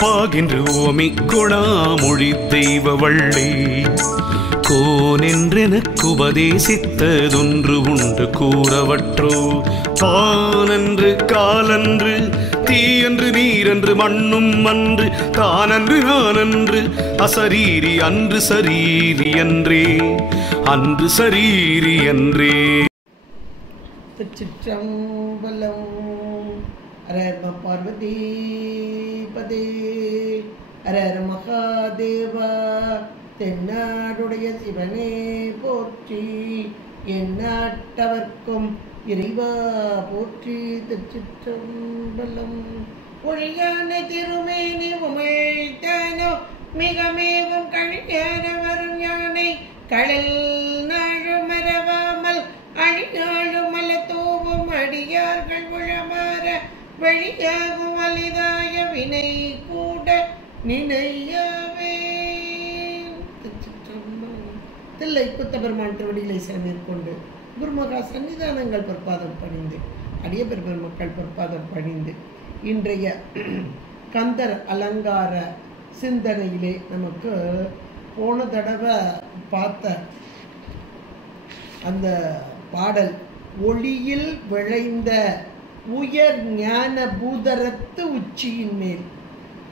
பாகின்று ஓமி குணாமொழி தெய்வ வள்ளி கோனென்றெனக்கு உபதேசித்ததொன்று உண்டு கூறவற்றோ பானன்று காலன்று தீயன்று நீரன்று மண்ணும் அன்று தானன்று நானன்று அசரீரி அன்று சரீரி என்றே அன்று சரீரி என்றே. திருச்சிற்றம்பலம். அரஹர பார்வதி பதே அரஹர மகாதேவா. தென்னாடுடைய சிவனே போற்றி, எந்நாட்டவர்க்கும் இறைவா போற்றி. திருச்சிற்றம்பலம். ஒழியான திருமேனி உமிழ்த்தானோ மிகமேவும் கழியான வரும் யானை கடல் நாழு மறவாமல் அழிநாளும் மல தூவும் அடியார்கள் உழமாற வழியாகும் அலிதாய வினை கூட நினையவே. தில்லை புத்தபெருமான் திருவடிகளை மேற்கொண்டு குருமகா சன்னிதானங்கள் பொற்பாதம் பணிந்து அடிய பெருமக்கள் பொற்பாதம் பணிந்து இன்றைய கந்தர் அலங்கார சிந்தனையிலே நமக்கு போன தடவை பார்த்த அந்த பாடல் ஒளியில் விளைந்த உயர் ஞான பூதரத்து உச்சியின் மேல்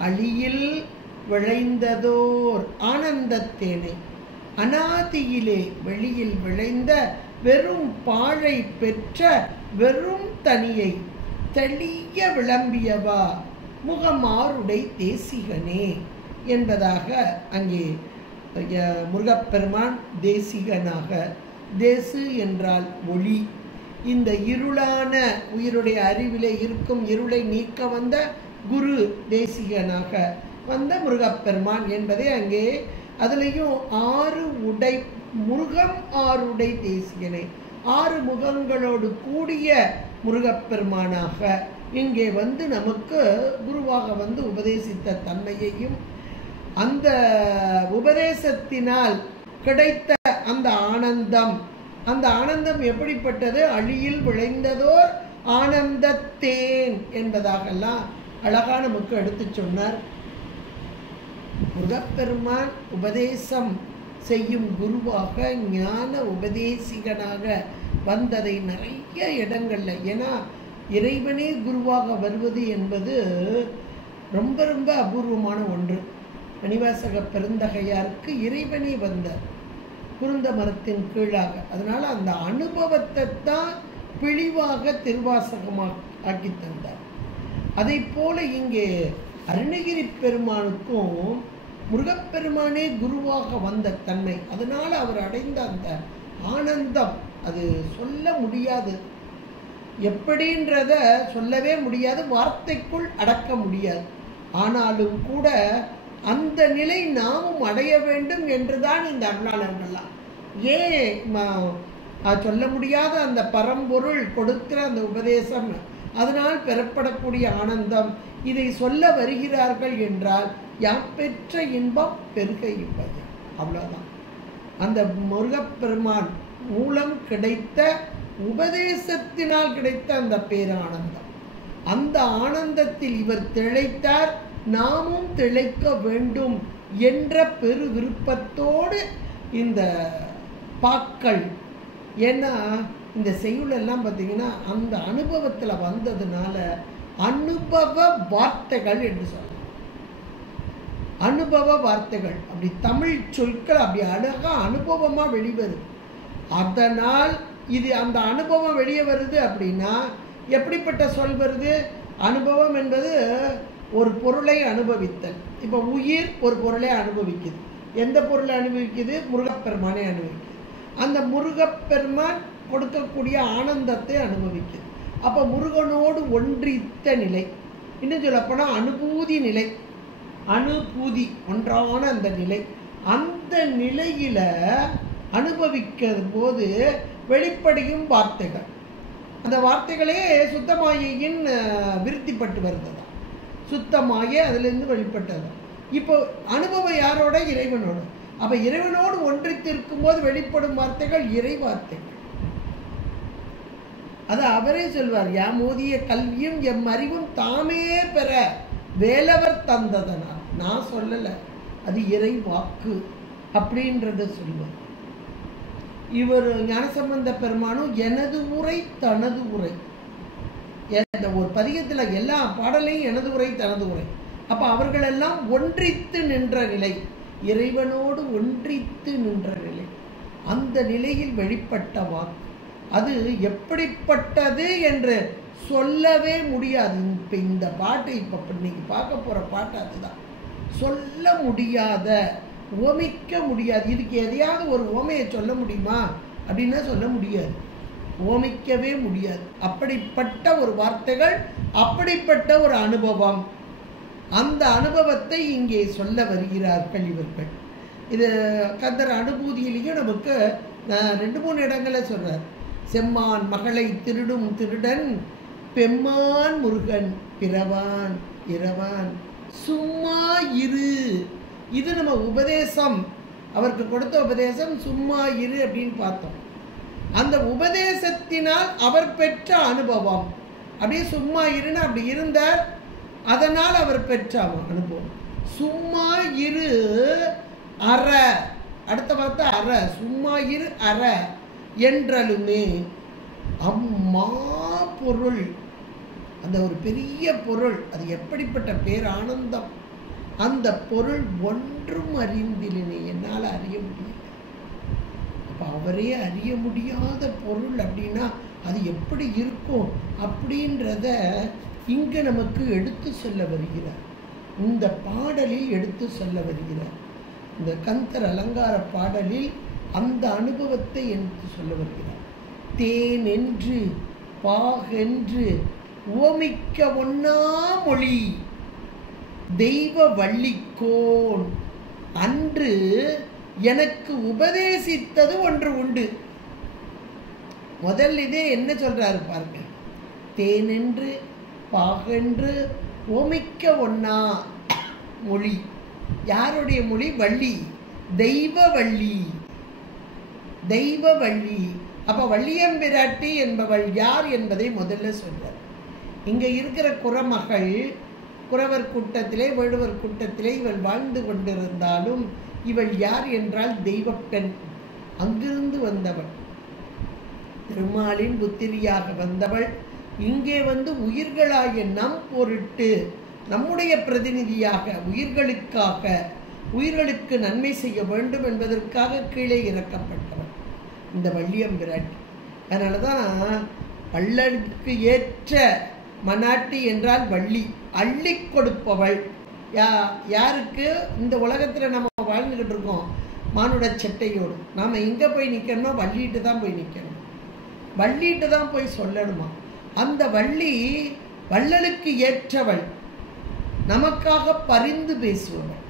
அழியில் விளைந்ததோர் ஆனந்தத்தேனை அனாதியிலே வெளியில் விளைந்த வெறும் பாழை பெற்ற வெறும் தனியை தெளிய விளம்பியவா முகமாருடை தேசிகனே என்பதாக அங்கே முருகப்பெருமான் தேசிகனாக, தேசு என்றால் ஒளி, இந்த இருளான உயிருடைய அறிவிலே இருக்கும் இருளை நீக்க வந்த குரு தேசிகனாக வந்த முருகப்பெருமான் என்பதை அங்கே அதுலேயும் முருகம் ஆறுடை தேசிகனை 6 முகங்களோடு கூடிய முருகப்பெருமானாக இங்கே வந்து நமக்கு குருவாக வந்து உபதேசித்த தன்மையையும் அந்த உபதேசத்தினால் கிடைத்த அந்த ஆனந்தம் எப்படிப்பட்டது, அழியில் விளைந்ததோர் ஆனந்தத்தேன் என்பதாகலாம் அழகா நமக்கு எடுத்து சொன்னார். முருகப்பெருமான் உபதேசம் செய்யும் குருவாக ஞான உபதேசிகனாக வந்ததை நிறைய இடங்கள்ல, ஏன்னா இறைவனே குருவாக வருவது என்பது ரொம்ப ரொம்ப அபூர்வமான ஒன்று. மணிவாசக பெருந்தகையாருக்கு இறைவனே வந்தார் குருந்த மரத்தின் கீழாக. அதனால அந்த அனுபவத்தை தான் பிழிவாக திருவாசகமாக ஆக்கி தந்தார். அதை போல இங்கே அருணகிரி பெருமானுக்கும் முருகப்பெருமானே குருவாக வந்த தன்மை, அதனால அவர் அடைந்த அந்த ஆனந்தம் அது சொல்ல முடியாது. எப்படின்றத சொல்லவே முடியாது, வார்த்தைக்குள் அடக்க முடியாது. ஆனாலும் கூட அந்த நிலை நாமும் அடைய வேண்டும் என்றுதான் இந்த அருளாளர்கள்லாம் ஏன் சொல்ல முடியாத அந்த பரம்பொருள் கொடுக்கிற அந்த உபதேசம், அதனால் பெறப்படக்கூடிய ஆனந்தம், இதை சொல்ல வருகிறார்கள் என்றால் யாம் பெற்ற இன்பம் பெருக இன்பது. அவ்வளோதான். அந்த முருகப்பெருமான் மூலம் கிடைத்த உபதேசத்தினால் கிடைத்த அந்த பேரானந்தம், அந்த ஆனந்தத்தில் இவர் திளைத்தார், நாமும் திளைக்க வேண்டும் என்ற பெரு விருப்பத்தோடு இந்த பாக்கள். ஏன்னா இந்த செய்யுளெல்லாம் பார்த்தீங்கன்னா அந்த அனுபவத்தில் வந்ததுனால அனுபவ வார்த்தைகள் என்று சொல்லலாம். அனுபவ வார்த்தைகள் அப்படி தமிழ் சொற்கள் அப்படி அழகா அனுபவமா வெளிவருது. அதனால் இது அந்த அனுபவம் வெளியே வருது அப்படின்னா எப்படிப்பட்ட சொல் வருது? அனுபவம் என்பது ஒரு பொருளை அனுபவித்தல். இப்போ உயிர் ஒரு பொருளை அனுபவிக்குது. எந்த பொருளை அனுபவிக்குது? முருகப்பெருமானை அனுபவிக்குது. அந்த முருகப்பெருமான் கொடுக்கக்கூடிய ஆனந்தத்தை அனுபவிக்குது. அப்போ முருகனோடு ஒன்றித்த நிலை, இன்னும் சொல்லப்போனால் அனுபூதி நிலை, அனுபூதி ஒன்றான அந்த நிலை, அந்த நிலையில அனுபவிக்கிற போது வெளிப்படையும் வார்த்தைகள், அந்த வார்த்தைகளே சுத்தமாயின் விருத்திப்பட்டு வருது. சுத்தமாயே அதிலிருந்து வெளிப்பட்டது. இப்போ அனுபவம் யாரோட? இறைவனோட. அப்ப இறைவனோடு ஒன்றித்திருக்கும் போது வெளிப்படும் வார்த்தைகள் இறை வார்த்தைகள். அது அவரே சொல்வார், யாம் ஓதிய கல்வியும் எம் அறிவும் தாமே பெற வேலவர் தந்ததனால். நான் சொல்லலை, அது இறை வாக்கு அப்படின்றத சொல்லுவார். இவர் ஞானசம்பந்த பெருமானும் எனது உரை தனது உரை, ஒரு பதிகத்தில் எல்லா பாடலையும் எனது உரை தனது உரை. அப்போ அவர்களெல்லாம் ஒன்றித்து நின்ற நிலை, இறைவனோடு ஒன்றித்து நின்ற நிலை, அந்த நிலையில் வெளிப்பட்ட வாக்கு. அது எப்படிப்பட்டது என்று சொல்லவே முடியாது. இப்போ இந்த பாட்டு, இப்போ இன்னைக்கு பார்க்க போகிற பாட்டு அதுதான். சொல்ல முடியாத, ஓமிக்க முடியாது. இதுக்கு எதையாவது ஒரு ஓமையை சொல்ல முடியுமா அப்படின்னா சொல்ல முடியாது, ஓமிக்கவே முடியாது. அப்படிப்பட்ட ஒரு வார்த்தைகள், அப்படிப்பட்ட ஒரு அனுபவம். அந்த அனுபவத்தை இங்கே சொல்ல வருகிறார்கள் இவர்கள். இது கந்தர் அனுபூதியிலையும் நமக்கு 2-3 இடங்களில் சொல்றார். செம்மான் மகளை திருடும் திருடன், பெம்மான் முருகன் பிறவான் இரவான், சும்மா இரு. இது நம்ம உபதேசம், அவருக்கு கொடுத்த உபதேசம் சும்மா இரு அப்படின்னு பார்த்தோம். அந்த உபதேசத்தினால் அவர் பெற்ற அனுபவம், அப்படியே சும்மா இருன்னு அப்படி இருந்தார், அதனால் அவர் பெற்ற அனுபவம். சும்மா இரு அற, அடுத்த வார்த்தை அற, சும்மா இரு அற என்றலுமே அம்மா பொருள். அந்த ஒரு பெரிய பொருள், அது எப்படிப்பட்ட பேரானந்தம். அந்த பொருள் ஒன்றும் அறிந்திலே, என்னால் அறிய முடியல. அப்போ அவரே அறிய முடியாத பொருள் அப்படின்னா அது எப்படி இருக்கும் அப்படின்றத இங்கே நமக்கு எடுத்து சொல்ல வருகிறார். இந்த பாடலில் எடுத்து சொல்ல வருகிறார். இந்த கந்தர் அலங்கார பாடலில் அந்த அனுபவத்தை எடுத்து சொல்ல வருகிறார். தேன் என்று பாகென்று ஓமிக்க ஒன்னா மொழி தெய்வ வள்ளிக்கோன் அன்று எனக்கு உபதேசித்தது ஒன்று உண்டு. முதல் இதே என்ன சொல்றாரு பாருங்க. தேனென்று பாகென்று ஓமிக்க ஒன்னா மொழி. யாருடைய மொழி? வள்ளி, தெய்வ வள்ளி, தெய்வ வள்ளி. அப்ப வள்ளியம்பிராட்டி என்பவள் யார் என்பதை முதல்ல சொல்றார். இங்க இருக்கிற குறமகள், குறவர் கூட்டத்திலே வேடுவர் கூட்டத்திலே இவள் வாழ்ந்து கொண்டிருந்தாலும் இவள் யார் என்றால் தெய்வ பெண். அங்கிருந்து வந்தவள், திருமாலின் புத்திரியாக வந்தவள். இங்கே வந்து உயிர்களாகிய நம் பொருட்டு, நம்முடைய பிரதிநிதியாக, உயிர்களுக்காக, உயிர்களுக்கு நன்மை செய்ய வேண்டும் என்பதற்காக கீழே இறக்கப்பட்டவள் இந்த வள்ளியம்பிராட்டி. அதனால தான் வள்ளலுக்கு ஏற்ற மனாட்டி என்றால் வள்ளி, அள்ளி கொடுப்பவள். யாருக்கு? இந்த உலகத்தில் நம்ம வாழ்ந்துக்கிட்டு இருக்கோம் மானுட சட்டையோடு. நாம் எங்கே போய் நிற்கணுமோ வள்ளிட்டு தான் போய் நிற்கணும், வள்ளிட்டு தான் போய் சொல்லணுமா. அந்த வள்ளி வள்ளலுக்கு ஏற்றவள், நமக்காக பரிந்து பேசுவவள்,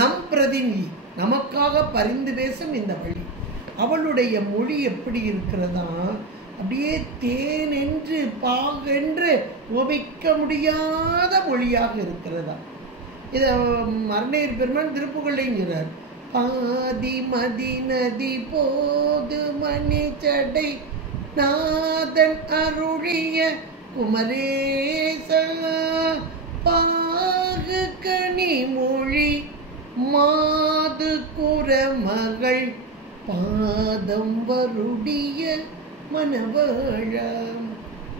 நம் பிரதிநிதி, நமக்காக பரிந்து பேசும் இந்த வள்ளி. அவளுடைய மொழி எப்படி இருக்கிறதா? அப்படியே தேனென்று பாகென்று ஓமிக்க முடியாத மொழியாக இருக்கிறதா. இதை மரணேர் பெருமான் திருப்புகழைங்கிறார். பாதி மதி நதி போது மணி சடை நாதன் அருளிய குமரேச பாகு கனி மொழி மாது குறமகள் பாதம் வருடிய மனவாழ.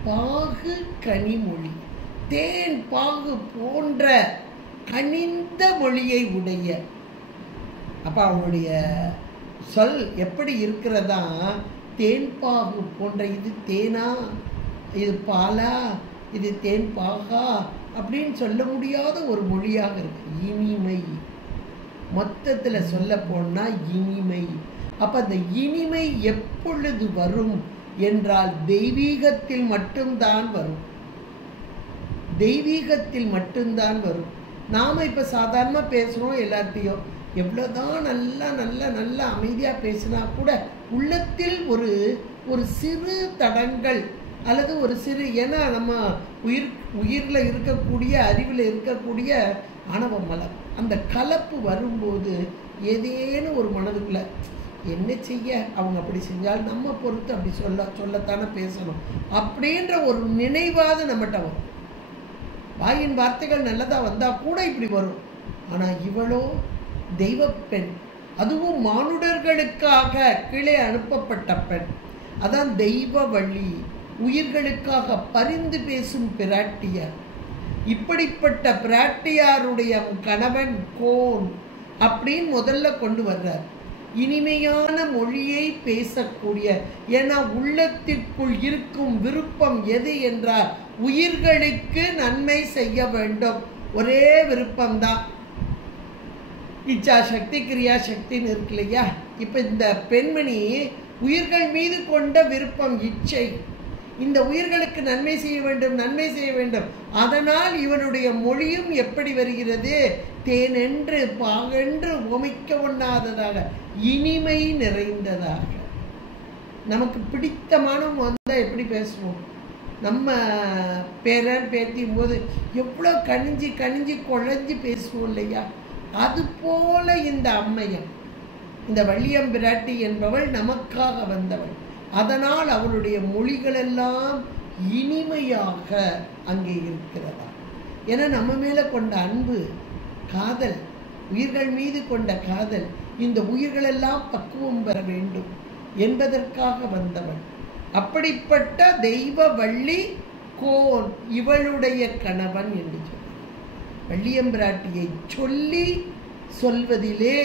பாகு கனிமொழி, தேன் பாகு போன்ற கனிந்த மொழியை உடைய. அப்ப அவனுடைய சொல் எப்படி இருக்கிறதா? தேன் பாகு போன்ற. இது தேனா, இது பாலா, இது தேன் பாகா அப்படின்னு சொல்ல முடியாத ஒரு மொழியாக இருக்கு. இனிமை, மொத்தத்தில் சொல்ல போனா இனிமை. அப்ப அந்த இனிமை எப்பொழுது வரும் என்றால் தெய்வீகத்தில் மட்டும்தான் வரும், தெய்வீகத்தில் மட்டும்தான் வரும். நாம் இப்போ சாதாரணமாக பேசுகிறோம் எல்லார்ட்டையும், எவ்வளோதான் நல்லா நல்லா நல்லா அமைதியாக பேசினா கூட உள்ளத்தில் ஒரு சிறு தடங்கள் அல்லது ஒரு சிறு, ஏன்னா நம்ம உயிரில் இருக்கக்கூடிய, அறிவில் இருக்கக்கூடிய ஆணவ மலம், அந்த கலப்பு வரும்போது ஏதேனும் ஒரு மனதுக்குள்ள என்ன செய்ய, அவங்க அப்படி செஞ்சால் நம்ம பொறுத்து அப்படி சொல்லத்தானே பேசணும் அப்படின்ற ஒரு நினைவாது நம்மகிட்ட வரும். வாயின் வார்த்தைகள் நல்லதாக வந்தால் கூட இப்படி வரும். ஆனால் இவளோ தெய்வ பெண், அதுவும் மானுடர்களுக்காக கீழே அனுப்பப்பட்ட பெண். அதான் தெய்வ வழி, உயிர்களுக்காக பரிந்து பேசும் பிராட்டியார். இப்படிப்பட்ட பிராட்டியாருடைய கணவன் கோன் அப்படின்னு முதல்ல கொண்டு வர்றார். இனிமையான மொழியை பேசக்கூடிய, ஏன்னா உள்ளத்திற்குள் இருக்கும் விருப்பம் எது என்றால் உயிர்களுக்கு நன்மை செய்ய வேண்டும். ஒரே விருப்பம்தான். இச்சா சக்தி கிரியா சக்தின்னு இருக்கு இல்லையா? இப்போ இந்த பெண்மணி உயிர்கள் மீது கொண்ட விருப்பம், இச்சை, இந்த உயிர்களுக்கு நன்மை செய்ய வேண்டும், நன்மை செய்ய வேண்டும். அதனால் இவனுடைய மொழியும் எப்படி வருகிறது? தேனென்று பாகென்று உமைக்க ஒண்ணாததாக, இனிமை நிறைந்ததாக. நமக்கு பிடித்தமானவங்க வந்தால் எப்படி பேசுவோம்? நம்ம பேரன் பேத்தியும் போது எவ்வளோ கணிஞ்சி கணிஞ்சி குழஞ்சி பேசுவோம் இல்லையா? அதுபோல இந்த அம்மையம், இந்த வள்ளியம்பிராட்டி என்பவள் நமக்காக வந்தவள். அதனால் அவளுடைய மொழிகளெல்லாம் இனிமையாக அங்கே இருக்கிறதா. ஏன்னா நம்ம மேலே கொண்ட அன்பு, காதல், உயிர்கள் மீது கொண்ட காதல், இந்த உயிர்களெல்லாம் பக்குவம் பெற வேண்டும் என்பதற்காக வந்தவள். அப்படிப்பட்ட தெய்வ வள்ளி கோன் இவளுடைய கணவன் என்று சொன்னார். வள்ளியம்பிராட்டியை சொல்லி சொல்வதிலே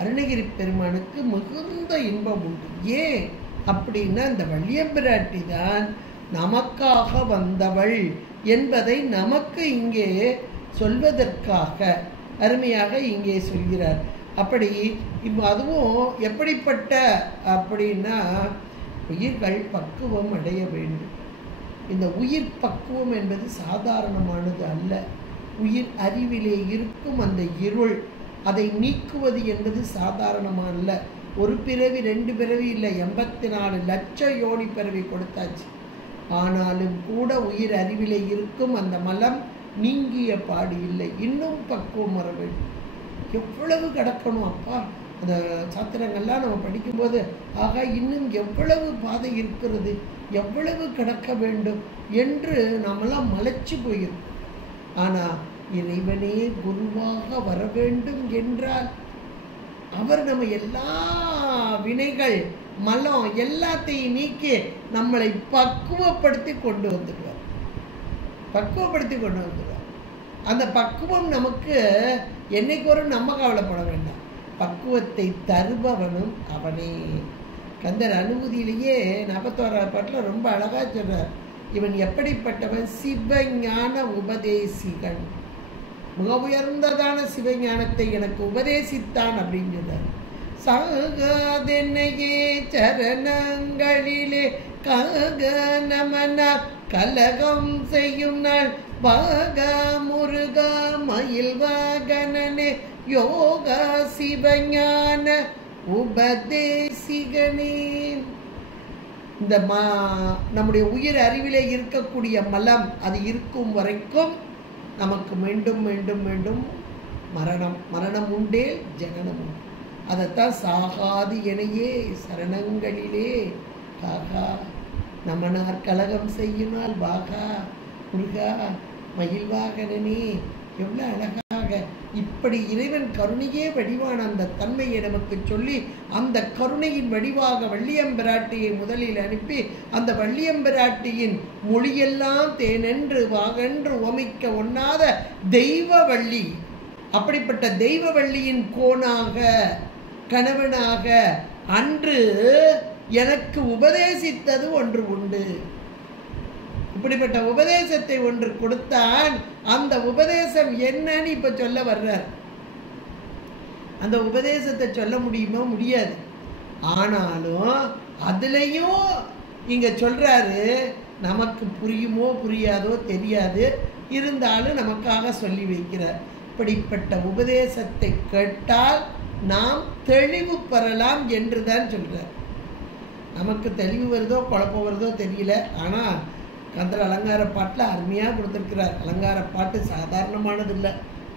அருணகிரி பெருமானுக்கு மிகுந்த இன்பம் உண்டு. ஏன் அப்படின்னா இந்த வள்ளியம்பிராட்டி தான் நமக்காக வந்தவள் என்பதை நமக்கு இங்கே சொல்வதற்காக அருமையாக இங்கே சொல்கிறார். அப்படி அதுவும் எப்படிப்பட்ட அப்படின்னா உயிர்கள் பக்குவம் அடைய வேண்டும். இந்த உயிர் பக்குவம் என்பது சாதாரணமானது அல்ல. உயிர் அறிவிலே இருக்கும் அந்த இருள், அதை நீக்குவது என்பது சாதாரணமான. ஒரு பிறவி, 2 பிறவி இல்லை, 84 லட்சம் யோனி பிறவி கொடுத்தாச்சு. ஆனாலும் கூட உயிர் அறிவிலே இருக்கும் அந்த மலம் நீங்கிய பாடு இல்லை. இன்னும் பக்குவம் வர வேண்டும். எவ்வளவு கிடக்கணும் அப்பா! அந்த சாத்திரங்கள்லாம் நம்ம படிக்கும்போது ஆகா இன்னும் எவ்வளவு பாதை இருக்கிறது, எவ்வளவு கிடக்க வேண்டும் என்று நம்மெல்லாம் மலைச்சு போயிருக்கோம். ஆனால் இறைவனே குருவாக வர வேண்டும் என்றால் அவர் நம்ம எல்லா வினைகள் மலம் எல்லாத்தையும் நீக்கி நம்மளை பக்குவப்படுத்தி கொண்டு வந்துடுவார். பக்குவப்படுத்தி கொண்டு வந்துடுவார். அந்த பக்குவம் நமக்கு என்னைக்கு வரும் நம்ம கவலைப்பட வேண்டாம். பக்குவத்தை தருபவனும் அவனே. கந்தர் அனுபூதியிலேயே 41ஆவது பாட்டில் ரொம்ப அழகாக சொல்றார். இவன் எப்படிப்பட்டவன்? சிவஞான உபதேசிகன். மிக உயர்ந்ததான சிவஞானத்தை எனக்கு உபதேசித்தான் அப்படின்னு சொன்னார். சாகாதென்னையே சரணங்களிலே காக நமனார் கலகம் செய்யும் நாள் பாக முருகா மயில் வாகனனே யோகா சிவஞான உபதேசிகனே. இந்த நம்முடைய உயிர் அறிவிலே இருக்கக்கூடிய மலம் அது இருக்கும் வரைக்கும் நமக்கு மீண்டும் மீண்டும் மீண்டும் மரணம் உண்டே ஜனனம் உண்டு. அதைத்தான் சாகாது எனையே சரணங்களிலே காகா நமனார் கலகம் செய்யுனால் பாகா முருகா மயில் வாகனனே. எவ்வளோ அழகாக இப்படி இறைவன் கருணையே வடிவான அந்த தன்மையை நமக்கு சொல்லி அந்த கருணையின் வடிவாக வள்ளியம்பிராட்டியை முதலில் அனுப்பி அந்த வள்ளியம்பிராட்டியின் மொழியெல்லாம் தேனென்று வாகென்று உமைக்க ஒண்ணாத தெய்வ வள்ளி, அப்படிப்பட்ட தெய்வ வள்ளியின் கோனாக கணவனாக அன்று எனக்கு உபதேசித்தது ஒன்று உண்டு. இப்படிப்பட்ட உபதேசத்தை ஒன்று கொடுத்தான். அந்த உபதேசம் என்னன்னு இப்ப சொல்ல வர்றார். அந்த உபதேசத்தை சொல்ல முடியுமா? முடியாது. ஆனாலும் அதுலயும் இங்க சொல்றாரு, நமக்கு புரியுமோ புரியாதோ தெரியாது, இருந்தாலும் நமக்காக சொல்லி வைக்கிறார். இப்படிப்பட்ட உபதேசத்தை கேட்டால் நாம் தெளிவு பெறலாம் என்றுதான் சொல்றார். நமக்கு தெளிவு வருதோ குழப்பம் வருதோ தெரியல. ஆனால் கந்தர் அலங்கார பாட்டில் அருமையாக கொடுத்துருக்கிறார். அலங்கார பாட்டு சாதாரணமானது இல்லை.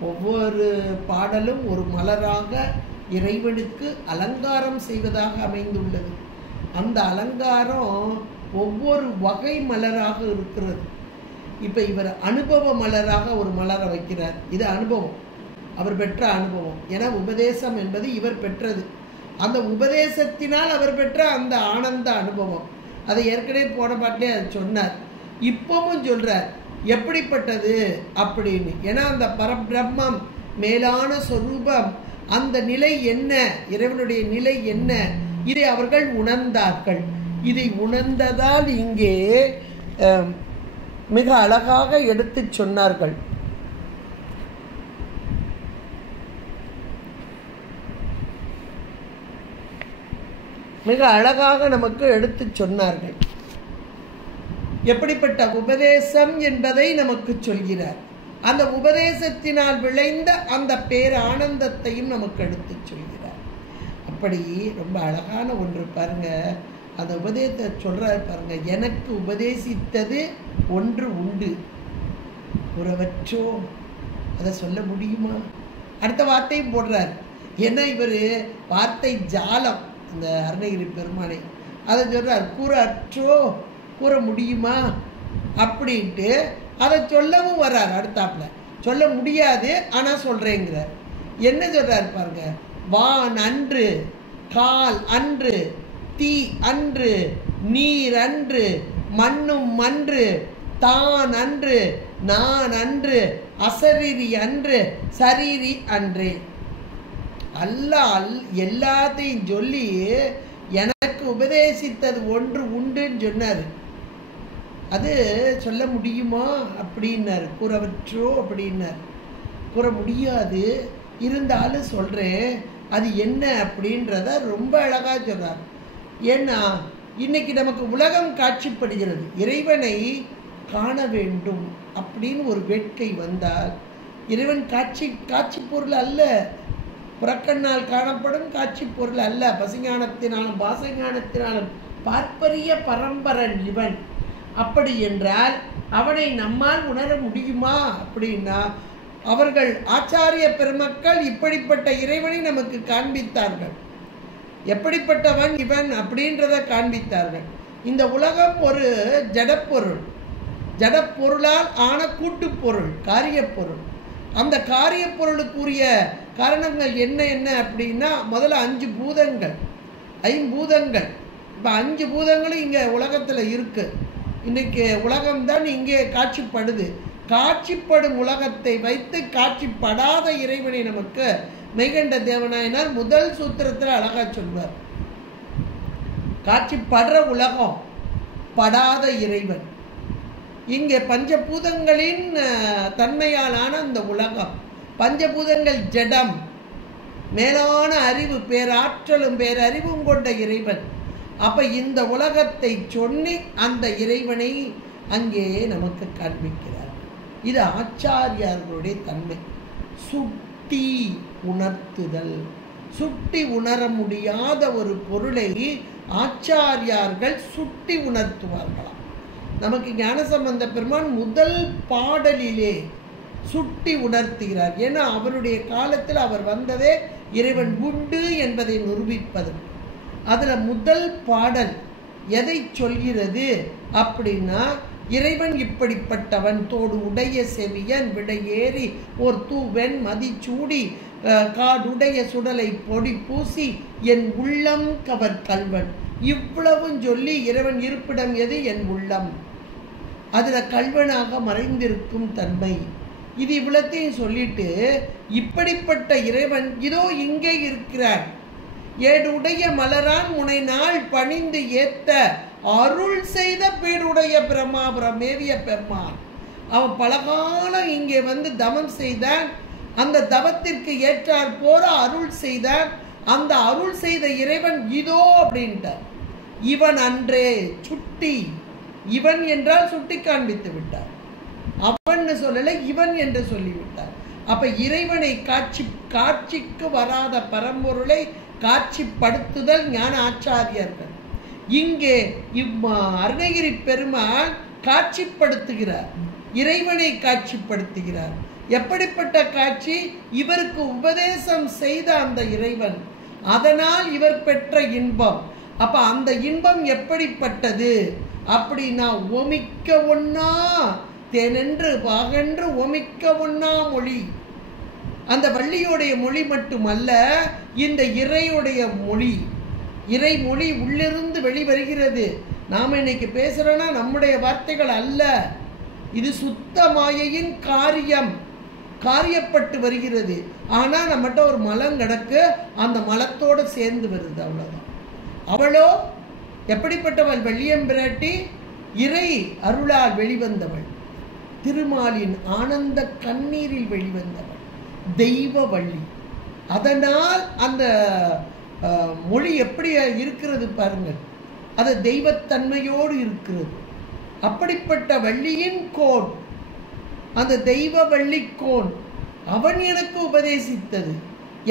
ஒவ்வொரு பாடலும் ஒரு மலராக இறைவனுக்கு அலங்காரம் செய்வதாக அமைந்துள்ளது. அந்த அலங்காரம் ஒவ்வொரு வகை மலராக இருக்கிறது. இப்போ இவர் அனுபவ மலராக ஒரு மலரை வைக்கிறார். இது அனுபவம், அவர் பெற்ற அனுபவம். ஏன்னா உபதேசம் என்பது இவர் பெற்றது. அந்த உபதேசத்தினால் அவர் பெற்ற அந்த ஆனந்த அனுபவம், அதை ஏற்கனவே போன பாட்டிலே அது சொன்னார். இப்பவும் சொல்றார் எப்படிப்பட்டது அப்படின்னு. ஏன்னா அந்த பரபிரம்மம், மேலான சொரூபம், அந்த நிலை என்ன, இறைவனுடைய நிலை என்ன, இதை அவர்கள் உணர்ந்தார்கள். இதை உணர்ந்ததால் இங்கே மிக அழகாக எடுத்து சொன்னார்கள். மிக அழகாக நமக்கு எடுத்து சொன்னார்கள். எப்படிப்பட்ட உபதேசம் என்பதை நமக்கு சொல்கிறார். அந்த உபதேசத்தினால் விளைந்த அந்த பேர் ஆனந்தத்தையும் நமக்கு எடுத்து சொல்கிறார். அப்படி ரொம்ப அழகான ஒன்று பாருங்க, அந்த உபதேசத்தை சொல்றாரு பாருங்க. எனக்கு உபதேசித்தது ஒன்று உண்டு, ஒருவற்றோ அதை சொல்ல முடியுமா? அடுத்த வார்த்தையும் போடுறார். ஏன்னா இவர் வார்த்தை ஜாலம், அந்த அருணகிரி பெருமானை அதை சொல்றார். கூற அற்றோ, கூற முடியுமா அப்படின்ட்டு அதை சொல்லவும் வர்றார். அடுத்தாப்புல சொல்ல முடியாது ஆனால் சொல்றேங்கிறார். என்ன சொல்றார் பாருங்க. வான் அன்று, கால் அன்று, தீ அன்று, நீர் அன்று, மண்ணும் அன்று, தான் அன்று, நான் அன்று, அசரீரி அன்று, சரீரி அன்று. அல்லால் எல்லாத்தையும் சொல்லி எனக்கு உபதேசித்தது ஒன்று உண்டுன்னு சொன்னார். அது சொல்ல முடியுமா அப்படின்னாரு. கூறவற்றோ அப்படின்னார். கூற முடியாது, இருந்தாலும் சொல்கிறேன் அது என்ன அப்படின்றத ரொம்ப அழகாக சொல்கிறார். ஏன்னா இன்னைக்கு நமக்கு உலகம் காட்சிப்படுகிறது. இறைவனை காண வேண்டும் அப்படின்னு ஒரு வேட்கை வந்தால், இறைவன் காட்சி பொருள் அல்ல, புறக்கண்ணால் காணப்படும் காட்சி பொருள் அல்ல. பசிஞானத்தினாலும் பாசஞானத்தினாலும் பார்ப்பரிய பரம்பரன் இவன். அப்படி என்றால் அவனை நம்மால் உணர முடியுமா அப்படின்னா, அவர்கள் ஆச்சாரிய பெருமக்கள் இப்படிப்பட்ட இறைவனை நமக்கு காண்பித்தார்கள். எப்படிப்பட்டவன் இவன் அப்படின்றத காண்பித்தார்கள். இந்த உலகம் ஒரு ஜடப்பொருள், ஜடப்பொருளால் ஆன கூட்டுப்பொருள், காரியப்பொருள். அந்த காரியப்பொருளுக்குரிய காரணங்கள் என்ன என்ன அப்படின்னா, முதல்ல 5 பூதங்கள், 5 பூதங்கள். இப்போ 5 பூதங்களும் இங்கே உலகத்தில் இருக்கு. இன்னைக்கு உலகம்தான் இங்கே காட்சிப்படுது. காட்சிப்படும் உலகத்தை வைத்து காட்சிப்படாத இறைவனை நமக்கு மெய்கண்ட தேவநாயனார் முதல் சூத்திரத்தில் அழகா சொல்வார். காட்சிப்படுற உலகம், படாத இறைவன். இங்கே பஞ்சபூதங்களின் தன்மையாலான அந்த உலகம். பஞ்சபூதங்கள் ஜடம், மேலான அறிவு, பேராற்றலும் பேரறிவும் கொண்ட இறைவன். அப்ப இந்த உலகத்தை சொல்லி அந்த இறைவனை அங்கே நமக்கு காண்பிக்கிறார். இது ஆச்சாரியார்களுடைய தன்மை. சுட்டி உணர்த்துதல். சுட்டி உணர முடியாத ஒரு பொருளை ஆச்சாரியார்கள் சுட்டி உணர்த்துவார்களாம். நமக்கு ஞானசம்பந்த பெருமான் முதல் பாடலிலே சுட்டி உணர்த்துகிறார். ஏன்னா அவருடைய காலத்தில் அவர் வந்ததே இறைவன் உண்டு என்பதை நிரூபிப்பது. அதில் முதல் பாடல் எதை சொல்கிறது அப்படின்னா, இறைவன் இப்படிப்பட்டவன், தோடு உடைய செவியன், விடையேறி ஓர் தூவெண் மதிச்சூடி, காடுடைய சுடலை பொடி பூசி, என் உள்ளம் கவர் கல்வன். இவ்வளவும் சொல்லி இறைவன் இருப்பிடம் எது? என் உள்ளம். அதில் கல்வனாக மறைந்திருக்கும் தன்மை. இது இவ்வளத்தையும் சொல்லிட்டு, இப்படிப்பட்ட இறைவன் இதோ இங்கே இருக்கிறான். ஏடுடைய மலரான் முனை நாள் பணிந்து ஏத்த அருள் செய்த பீடுடைய பிரமாபுரம் மேவிய பெம்மான். அவன் பலகாலம் இங்கே வந்து தவம் செய்தான். அந்த தவத்திற்கு ஏற்றார் போல அருள் செய்தான். அந்த அருள் செய்த இறைவன் இதோ அப்படின்ட்டார். இவன் அன்றே சுட்டி. இவன் என்றால் சுட்டி காண்பித்து விட்டார். அவன் சொல்லலை, இவன் என்று சொல்லிவிட்டார். அப்ப இறைவனை காட்சிக்கு வராத பரம்பொருளை காட்சிப்படுத்துதல் ஞான ஆச்சாரியர்கள். இங்கே அருணகிரி பெருமான் காட்சிப்படுத்துகிறார், இறைவனை காட்சிப்படுத்துகிறார். எப்படிப்பட்ட காட்சி? இவருக்கு உபதேசம் செய்த அந்த இறைவன், அதனால் இவர் பெற்ற இன்பம். அப்ப அந்த இன்பம் எப்படிப்பட்டது அப்படின்னா, ஒமிக்க ஒண்ணா தேனென்று பாகென்று ஓமிக்க ஒண்ணா மொழி. அந்த வள்ளியோடைய மொழி மட்டுமல்ல, இந்த இறையுடைய மொழி, இறை மொழி உள்ளிருந்து வெளிவருகிறது. நாம இன்னைக்கு பேசுறோம்னா நம்முடைய வார்த்தைகள் அல்ல, இது சுத்த மாயையின் காரியப்பட்டு வருகிறது. ஆனா நம்மகிட்ட ஒரு மலம் கிடக்கு, அந்த மலத்தோடு சேர்ந்து வருது, அவ்வளவுதான். அவளோ எப்படிப்பட்டவள்? வெள்ளியம்பிராட்டி இறை அருளால் வெளிவந்தவள், திருமாலின் ஆனந்த கண்ணீரில் வெளிவந்தவள், தெய்வ வள்ளி. அதனால் அந்த மொழி எப்படி இருக்கிறது பாருங்கள், அது தெய்வத்தன்மையோடு இருக்கிறது. அப்படிப்பட்ட வள்ளியின் கோன், அந்த தெய்வ வள்ளி கோன், அவன் எனக்கு உபதேசித்தது.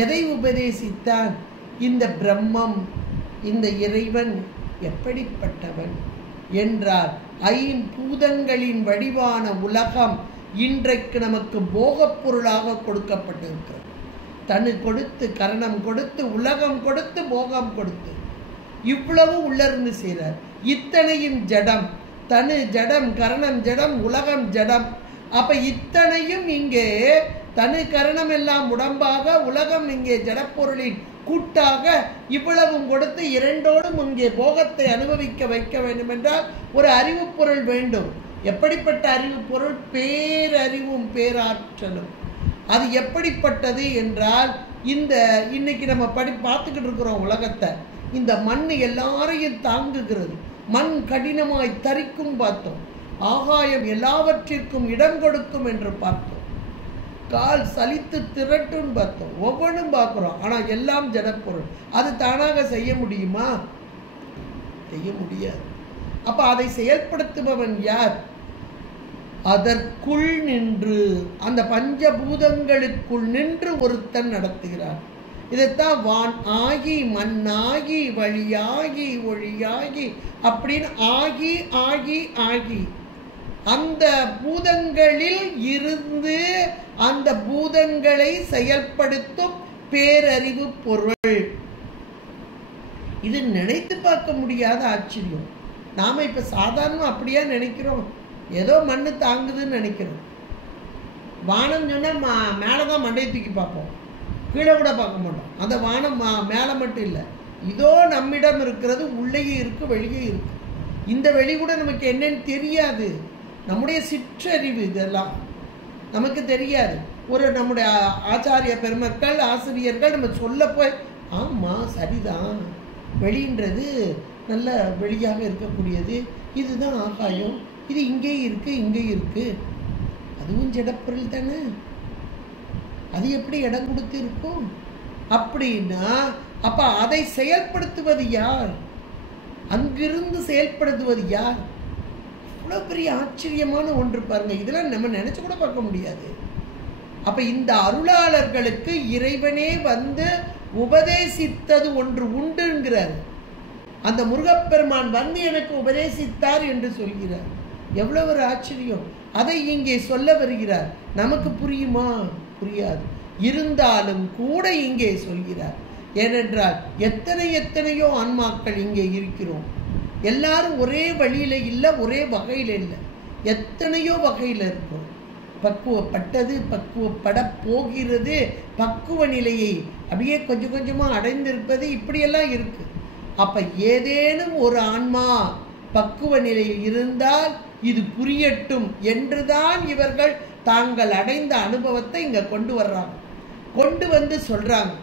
எதை உபதேசித்தான்? இந்த பிரம்மம், இந்த இறைவன் எப்படிப்பட்டவன் என்றால், ஐம்பூதங்களின் வடிவான உலகம் இன்றைக்கு நமக்கு போகப் பொருளாக கொடுக்கப்பட்டிருக்கிறது. தனு கொடுத்து, கரணம் கொடுத்து, உலகம் கொடுத்து, போகம் கொடுத்து, இவ்வளவு உள்ளிருந்து செய்கிறார். இத்தனையும் ஜடம், தனு ஜடம், கரணம் ஜடம், உலகம் ஜடம். அப்ப இத்தனையும் இங்கே தனு கரணம் எல்லாம் உடம்பாக, உலகம் இங்கே ஜடப்பொருளின் கூட்டாக, இவ்வளவும் கொடுத்து இரண்டோடும் இங்கே போகத்தை அனுபவிக்க வைக்க வேண்டும் என்றால் ஒரு அறிவு பொருள் வேண்டும். எப்படிப்பட்ட அறிவு பொருள்? பேரறிவும் பேராற்றலும். அது எப்படிப்பட்டது என்றால், இந்த இன்னைக்கு நம்ம பார்த்துக்கிட்டு இருக்கிறோம் உலகத்தை. இந்த மண் எல்லாரையும் தாங்குகிறது, மண் கடினமாய் தரிக்கும் பார்த்தோம். ஆகாயம் எல்லாவற்றிற்கும் இடம் கொடுக்கும் என்று பார்த்தோம். கால் சலித்து திரட்டும் பார்த்தோம். ஒவ்வொன்றும் பார்க்கிறோம். ஆனால் எல்லாம் ஜடப்பொருள். அது தானாக செய்ய முடியுமா? செய்ய முடியாது. அப்ப அதை செயல்படுத்துபவன் யார்? அதற்குள் நின்று, அந்த பஞ்சபூதங்களுக்குள் நின்று ஒருத்தன் நடத்துகிறார். இதைத்தான் வான் ஆகி, மண்ணாகி, வழியாகி, ஒளியாகி அப்படின்னு ஆகி ஆகி ஆகி அந்த பூதங்களில் இருந்து அந்த பூதங்களை செயல்படுத்தும் பேரறிவு பொருள். இது நினைத்து பார்க்க முடியாத ஆச்சரியம். நாம இப்ப சாதாரண அப்படியா நினைக்கிறோம்? ஏதோ மண்ணு தாங்குதுன்னு நினைக்கிறோம். வானம் சொன்னா மேலதான் மண்டையை தூக்கி பார்ப்போம், கீழே கூட பார்க்க மாட்டோம். அந்த வானம் மேலே மட்டும் இல்லை, இதோ நம்மிடம் இருக்கிறது, உள்ளேயே இருக்கு, வெளியே இருக்கு. இந்த வெளி கூட நமக்கு என்னன்னு தெரியாது. நம்முடைய சிற்றறிவு இதெல்லாம் நமக்கு தெரியாது. ஒரு நம்முடைய ஆச்சாரிய பெருமக்கள், ஆசிரியர்கள் நம்ம சொல்ல போய், ஆமா சரிதான், வெளின்றது நல்ல வெளியாக இருக்கக்கூடியது, இதுதான் ஆகாயம், இது இங்கே இருக்கு, இங்கே இருக்கு, அதுவும் ஜடப்பொருள் தானே, அது எப்படி இடம் கொடுத்து இருக்கும் அப்படின்னா, அப்ப அதை செயல்படுத்துவது யார்? அங்கிருந்து செயல்படுத்துவது யார்? இவ்வளவு பெரிய ஆச்சரியமான ஒன்று பாருங்க. இதெல்லாம் நம்ம நினைச்சு கூட பார்க்க முடியாது. அப்ப இந்த அருளாளர்களுக்கு இறைவனே வந்து உபதேசித்தது ஒன்று உண்டுங்கிறார். அந்த முருகப்பெருமான் வந்து எனக்கு உபதேசித்தார் என்று சொல்கிறார். எவ்வளவு ஒரு ஆச்சரியம்! அதை இங்கே சொல்ல வருகிறார். நமக்கு புரியுமா? புரியாது. இருந்தாலும் கூட இங்கே சொல்கிறார். ஏனென்றால் எத்தனையோ ஆன்மாக்கள் இங்கே இருக்கிறோம். எல்லாரும் ஒரே வழியில இல்லை, ஒரே வகையில் இல்லை, எத்தனையோ வகையில் இருக்கும். பக்குவப்பட்டது, பக்குவப்பட போகிறது, பக்குவ நிலையை அப்படியே கொஞ்சம் கொஞ்சமா அடைந்திருப்பது, இப்படியெல்லாம் இருக்கு. அப்ப ஏதேனும் ஒரு ஆன்மா பக்குவ நிலையில் இருந்தால் இது புரியட்டும் என்றுதான் இவர்கள் தாங்கள் அடைந்த அனுபவத்தை இங்க கொண்டு வர்றாங்க, கொண்டு வந்து சொல்றாங்க.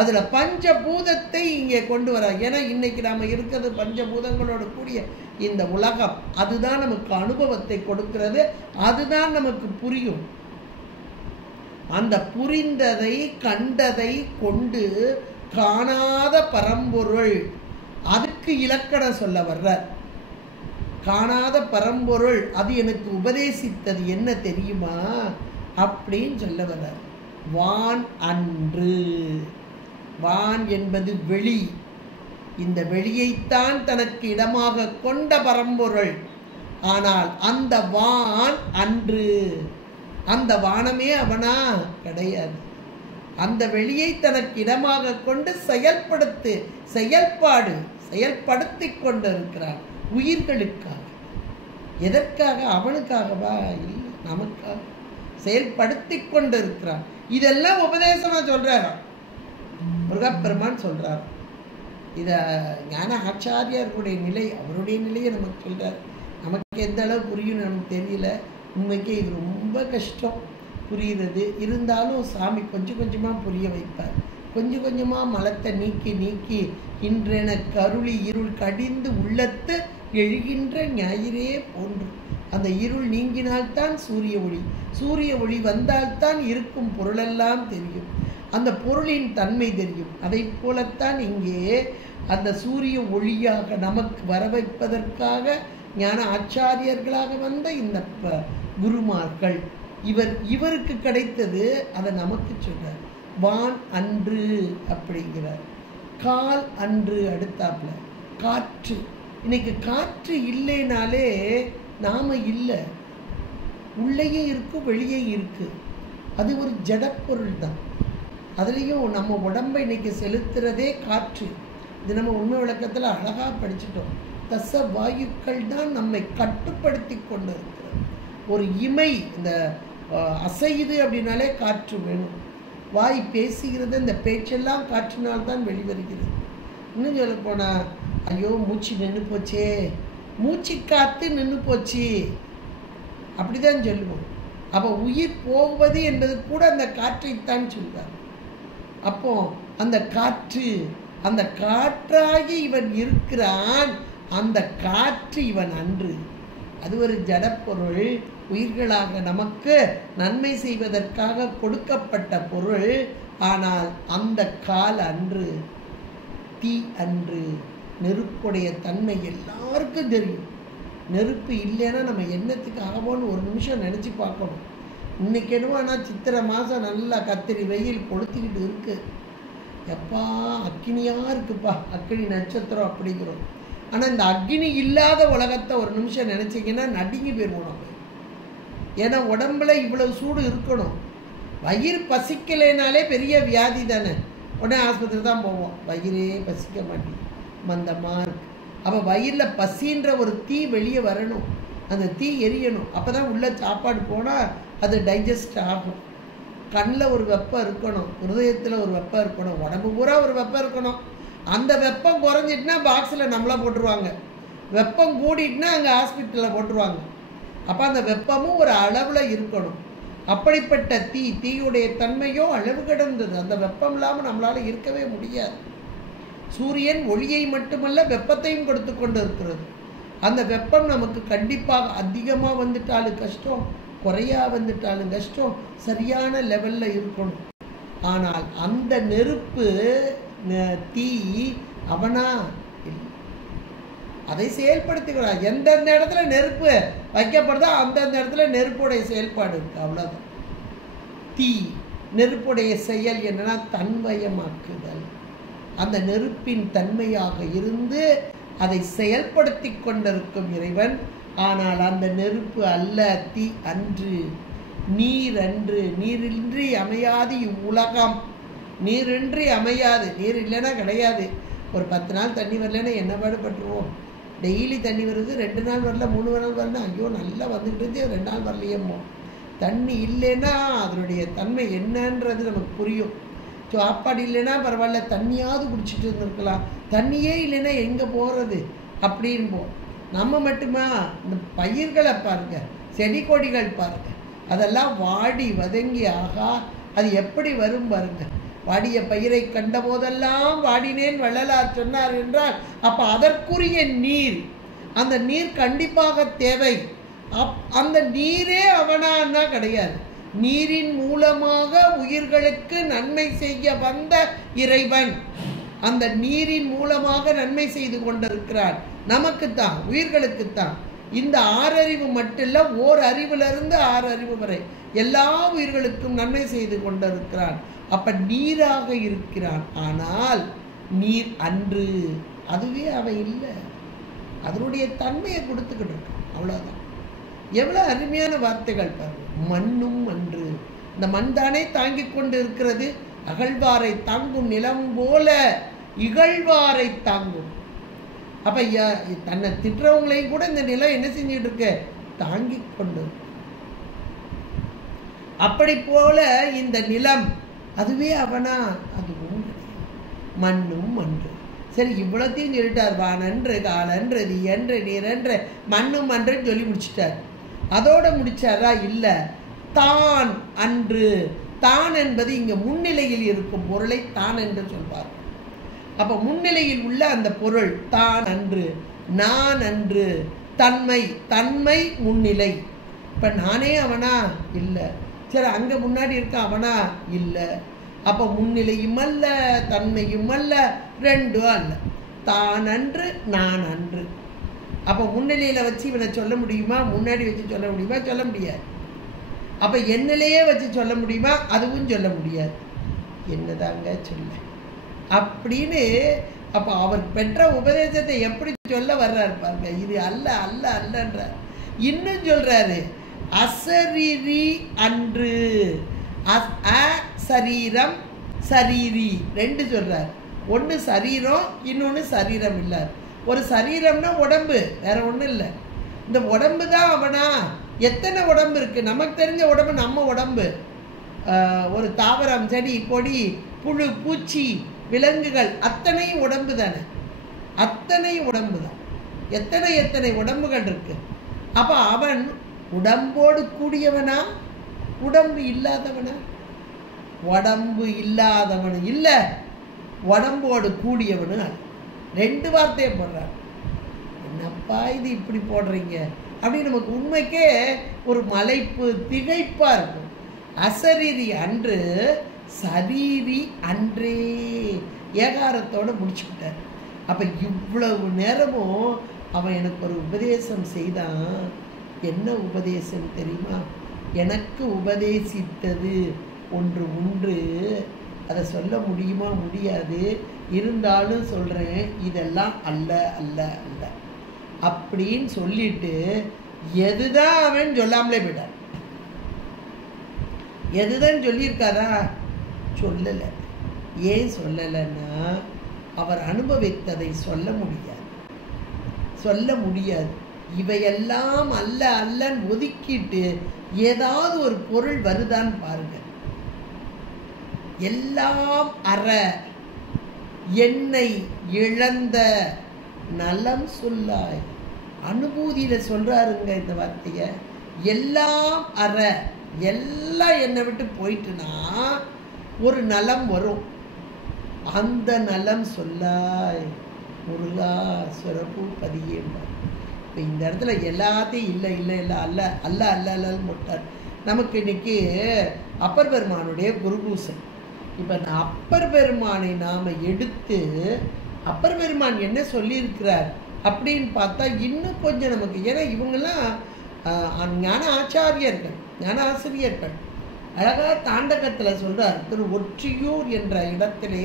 அதுல பஞ்சபூதத்தை இங்கே கொண்டு வர்றாங்க. ஏன்னா இன்னைக்கு நாம இருக்கிறது பஞ்சபூதங்களோடு கூடிய இந்த உலகம், அதுதான் நமக்கு அனுபவத்தை கொடுக்கிறது, அதுதான் நமக்கு புரியும். அந்த புரிந்ததை கண்டதை கொண்டு காணாத பரம்பொருள், அதுக்கு இலக்கணம் சொல்ல வர்ற. காணாத பரம்பொருள் அது எனக்கு உபதேசித்தது என்ன தெரியுமா அப்படின்னு சொல்ல வர்ற. வான் அன்று, வான் என்பது வெளி, இந்த வெளியைத்தான் தனக்கு இடமாக கொண்ட பரம்பொருள். ஆனால் அந்த வான் அன்று, அந்த வானமே அவனா கிடையாது. அந்த வெளியை தனக்கு இடமாக கொண்டு செயல்படுத்தி கொண்டிருக்கிறார் உயிர்களுக்காக. எதற்காக? அவனுக்காகவா? இல்லை, நமக்காக செயல்படுத்தி கொண்டு இருக்கிறான். இதெல்லாம் உபதேசமாக சொல்கிறாராம் முருகப்பெருமான் சொல்கிறார். இதை ஞான ஆச்சாரியார்களுடைய நிலை, அவருடைய நிலையை நமக்கு சொல்கிறார். நமக்கு எந்த அளவு புரியும் நமக்கு தெரியல. உண்மைக்கே இது ரொம்ப கஷ்டம் புரிகிறது. இருந்தாலும் சாமி கொஞ்சம் கொஞ்சமாக புரிய வைப்பார். கொஞ்சம் கொஞ்சமாக மலத்தை நீக்கி நீக்கி இன்றென கருளி இருள் கடிந்து உள்ளத்து எழுகின்ற ஞாயிறே போன்று. அந்த இருள் நீங்கினால்தான் சூரிய ஒளி, சூரிய ஒளி வந்தால்தான் இருக்கும் பொருளெல்லாம் தெரியும், அந்த பொருளின் தன்மை தெரியும். அதை போலத்தான் இங்கே அந்த சூரிய ஒளியாக நமக்கு வர வைப்பதற்காக ஞான ஆச்சாரியர்களாக வந்த இந்த குருமார்கள் இவருக்கு கிடைத்தது. அதை நமக்கு சொல்றார். வான் அன்று அப்படிங்கிறார், கால் அன்று அடுத்தாப்புல காற்று. இன்னைக்கு காற்று இல்லைனாலே நாம இல்லை, உள்ளேயும் இருக்கு வெளியே இருக்கு. அது ஒரு ஜடப்பொருள் தான். அதுலேயும் நம்ம உடம்பை இன்னைக்கு செலுத்துறதே காற்று. இது நம்ம உண்மை விளக்கத்தில் அழகாக படிச்சுட்டோம். தச வாயுக்கள் தான் நம்மை கட்டுப்படுத்தி கொண்டு இருக்கிறது. ஒரு இமை இந்த அசையுது அப்படின்னாலே காற்று வேணும். வாய் பேசுகிறது, இந்த பேச்செல்லாம் காற்றினால்தான் வெளிவருகிறது. இன்னும் சொல்ல போனால், ஐயோ மூச்சு நின்று போச்சே, மூச்சு காற்று நின்று போச்சு அப்படிதான் சொல்லுவோம். அப்போ உயிர் போவது என்பது கூட அந்த காற்றைத்தான் சொல்வார். அப்போ அந்த காற்று, அந்த காற்றாகி இவன் இருக்கிறான், அந்த காற்று இவன் அன்று. அது ஒரு ஜடப்பொருள், உயிர்களாக நமக்கு நன்மை செய்வதற்காக கொடுக்கப்பட்ட பொருள். ஆனால் அந்த கால் அன்று, தீ அன்று. நெருப்புடைய தன்மை எல்லாருக்கும் தெரியும். நெருப்பு இல்லைன்னா நம்ம என்னத்துக்கு ஆகும்னு ஒரு நிமிஷம் நினச்சி பார்க்கணும். இன்றைக்கி என்னவோ ஆனால் சித்திரை மாதம் நல்லா கத்திரி வெயில் கொளுத்திக்கிட்டு இருக்கு. எப்பா அக்கினியாக இருக்குப்பா, அக்கினி நட்சத்திரம் அப்படிங்கிறோம். ஆனால் இந்த அக்னி இல்லாத உலகத்தை ஒரு நிமிஷம் நினச்சிங்கன்னா நடுங்கி போயிடுவோம் நம்ம. ஏன்னா உடம்புல இவ்வளவு சூடு இருக்கணும். வயிறு பசிக்கலைனாலே பெரிய வியாதி தானே. உடனே ஆஸ்பத்திரி தான் போவோம், வயிறே பசிக்க மாட்டேங்குது, மந்தமாக இருக்கு. அப்போ வயிறில் பசின்ற ஒரு தீ வெளியே வரணும், அந்த தீ எரியணும். அப்போ தான் உள்ள சாப்பாடு போனால் அது டைஜஸ்ட் ஆகும். கண்ணில் ஒரு வெப்பம் இருக்கணும், ஹிருதயத்தில் ஒரு வெப்பம் இருக்கணும், உடம்பு பூரா ஒரு வெப்பம் இருக்கணும். அந்த வெப்பம் குறைஞ்சிட்டுனா பாக்ஸில் நம்மளை போட்டுருவாங்க, வெப்பம் கூடிட்டுனா அங்கே ஹாஸ்பிட்டலில் போட்டுருவாங்க. அப்போ அந்த வெப்பமும் ஒரு அளவில் இருக்கணும். அப்படிப்பட்ட தீயுடைய தன்மையோ அளவு கிடந்தது. அந்த வெப்பம் இல்லாமல் நம்மளால் இருக்கவே முடியாது. சூரியன் ஒளியை மட்டுமல்ல வெப்பத்தையும் கொடுத்து கொண்டு இருக்கிறது. அந்த வெப்பம் நமக்கு கண்டிப்பாக அதிகமாக வந்துட்டாலும் கஷ்டம், குறையா வந்துட்டாலும் கஷ்டம், சரியான லெவலில் இருக்கணும். ஆனால் அந்த நெருப்பு தீ அவனா இல்லை, அதை செயல்படுத்திக்கிறார். எந்தெந்த இடத்துல நெருப்பு வைக்கப்படுதோ அந்தந்த இடத்துல நெருப்புடைய செயல்பாடு இருக்கு, அவ்வளோதான். தீ நெருப்புடைய செயல் என்னன்னா தன்மயமாக்குதல். அந்த நெருப்பின் தன்மையாக இருந்து அதை செயல்படுத்தி கொண்டிருக்கும் இறைவன். ஆனால் அந்த நெருப்பு அல்ல, தீ அன்று, நீர் அன்று. நீரின்றி அமையாது இவ்வுலகம், நீரின்றி அமையாது. நீர் இல்லைன்னா கிடையாது. ஒரு 10 நாள் தண்ணி வரலன்னா என்ன பாடுபட்டுருவோம். டெய்லி தண்ணி வருது, 2 நாள் வரல, 3 நாள் வரல, ஐயோ நல்லா வந்துக்கிட்டு 2 நாள் வரலையேமோ. தண்ணி இல்லைன்னா அதனுடைய தன்மை என்னன்றது நமக்கு புரியும். சாப்பாடு இல்லைன்னா பரவாயில்ல, தண்ணியாவது குடிச்சிட்டு இருந்திருக்கலாம். தண்ணியே இல்லைன்னா எங்கே போகிறது அப்படின்போம். நம்ம மட்டுமா, இந்த பயிர்களை பாருங்க, செடி கொடிகள் பாருங்க, அதெல்லாம் வாடி வதங்கி ஆகா அது எப்படி வரும் பாருங்க. வாடிய பயிரை கண்ட போதெல்லாம் வாடினேன் வள்ளலார் சொன்னார் என்றால் அப்போ அதற்குரிய நீர், அந்த நீர் கண்டிப்பாக தேவை. அந்த நீரே அவனான்னா கிடையாது. நீரின் மூலமாக உயிர்களுக்கு நன்மை செய்ய வந்த இறைவன் அந்த நீரின் மூலமாக நன்மை செய்து கொண்டிருக்கிறார். நமக்குத்தான், உயிர்களுக்குத்தான். இந்த 6 அறிவு மட்டும் இல்லை, ஓர் அறிவிலிருந்து 6 அறிவு வரை எல்லா உயிர்களுக்கும் நன்மை செய்து கொண்டிருக்கிறான். அப்ப நீராக இருக்கிறான். ஆனால் நீர் அன்று, அதுவே அவன் இல்லை, அதனுடைய தன்மையை கொடுத்துக்கிட்டு இருக்கான், அவ்வளோதான். எவ்வளோ அருமையான வார்த்தைகள் பாருங்க. மண்ணும் அன்று, இந்த மண் தானே தாங்கி கொண்டு இருக்கிறது. அகழ்வாரை தாங்கும் நிலம் போல இகழ்வாரை தாங்கும். அப்போ தன்னை திட்டுறவங்களையும் கூட இந்த நிலம் என்ன செஞ்சுட்டு இருக்கு? தாங்கி கொண்டு. அப்படி போல இந்த நிலம் அதுவே அவனா? அதுவும் மண்ணும் மன்று. சரி, இவ்வளோத்தையும் சொல்லிட்டார். வானன்று காலன்று தீயன்று நீரன்று மண்ணும் மன்றுன்னு சொல்லி முடிச்சிட்டார். அதோட முடிச்சாரா? இல்லை. தான் அன்று. தான் என்பது இங்கே முன்னிலையில் இருக்கும் பொருளை தான் என்று சொல்வார். அப்போ முன்னிலையில் உள்ள அந்த பொருள் தான் அன்று, நான் அன்று, தன்மை. தன்மை முன்னிலை. இப்போ நானே அவனா? இல்லை. சரி, அங்கே முன்னாடி இருக்க அவனா? இல்லை. அப்போ முன்னிலையும் அல்ல, தன்மையும் அல்ல, ரெண்டும் அல்ல. தான் அன்று, நான் அன்று. அப்போ முன்னிலையில் வச்சு இவனை சொல்ல முடியுமா? முன்னாடி வச்சு சொல்ல முடியுமா? சொல்ல முடியாது. அப்போ என்னிலேயே வச்சு சொல்ல முடியுமா? அதுவும் சொல்ல முடியாது. என்னதாங்க சொல்ல அப்படின்னு. அப்போ அவர் பெற்ற உபதேசத்தை எப்படி சொல்ல வர்றாரு பாருங்க. இது அல்ல அல்ல அல்லன்றார். இன்னும் சொல்றாரு, அசரீரி அன்று. சரீரம் சரீரி ரெண்டு சொல்றார். ஒன்று சரீரம், இன்னொன்று சரீரம் இல்லை. ஒரு சரீரம்னா உடம்பு, வேற ஒன்றும் இல்லை. இந்த உடம்பு தான் அவனா? எத்தனை உடம்பு இருக்கு? நமக்கு தெரிஞ்ச உடம்பு நம்ம உடம்பு. ஒரு தாவரம், செடி, கொடி, புழு, பூச்சி, விலங்குகள் அத்தனையும் உடம்பு தானே. அத்தனையும் உடம்பு தான். எத்தனை எத்தனை உடம்புகள் இருக்கு. அப்போ அவன் உடம்போடு கூடியவனா? உடம்பு இல்லாதவனா? உடம்பு இல்லாதவனு இல்லை, உடம்போடு கூடியவனு. ரெண்டு வார்த்தையை போடுறார். என்னப்பா இது இப்படி போடுறீங்க அப்படின்னு நமக்கு உண்மைக்கே ஒரு மலைப்பு, திகைப்பா இருக்கும். அசரீரி அன்று, சரீரி அன்றே. ஏகாரத்தோடு முடிச்சுக்கிட்டார். அப்போ இவ்வளவு நேரமும் அவன் எனக்கு ஒரு உபதேசம் செய்தான். என்ன உபதேசம் தெரியுமா? எனக்கு உபதேசித்தது ஒன்று உண்டு. அதை சொல்ல முடியுமா? முடியாது. இருந்தாலும் சொல்கிறேன், இதெல்லாம் அல்ல அல்ல அல்ல அப்படின்னு சொல்லிட்டு எதுதான் அவன் சொல்லாமலே போயிட்டான். எதுதான் சொல்லியிருக்காரா? சொல்லலை. ஏன் சொல்லலைன்னா அவர் அனுபவித்ததை சொல்ல முடியாது. சொல்ல முடியாது. இவையெல்லாம் அல்ல அல்லன்னு ஒதுக்கிட்டு ஏதாவது ஒரு பொருள் வருதான்னு பாருங்க. எல்லாம் அற என்னை இழந்த நலம் சொல்லாய். அனுபூதியில சொல்றாருங்க இந்த வார்த்தைய. எல்லாம் அற, எல்லாம் என்னை விட்டு போயிட்டுனா ஒரு நலம் வரும். அந்த நலம் சொல்லாய் முருகா சுரப்பு பதியேம்பார். இப்போ இந்த இடத்துல எல்லாத்தையும் இல்லை இல்லை இல்லை அல்ல அல்ல அல்ல அல்லன்னு போட்டார். நமக்கு இன்னைக்கு அப்பர் பெருமானுடைய குருபூசன். இப்போ இந்த அப்பர் பெருமானை நாம் எடுத்து அப்பர் பெருமான் என்ன சொல்லியிருக்கிறார் அப்படின்னு பார்த்தா இன்னும் கொஞ்சம் நமக்கு, ஏன்னா இவங்கெல்லாம் ஞான ஆச்சாரியர்கள், ஞான ஆசிரியர்கள். அழகாக தாண்டகத்தில் சொல்கிறார். திரு ஒற்றியூர் என்ற இடத்திலே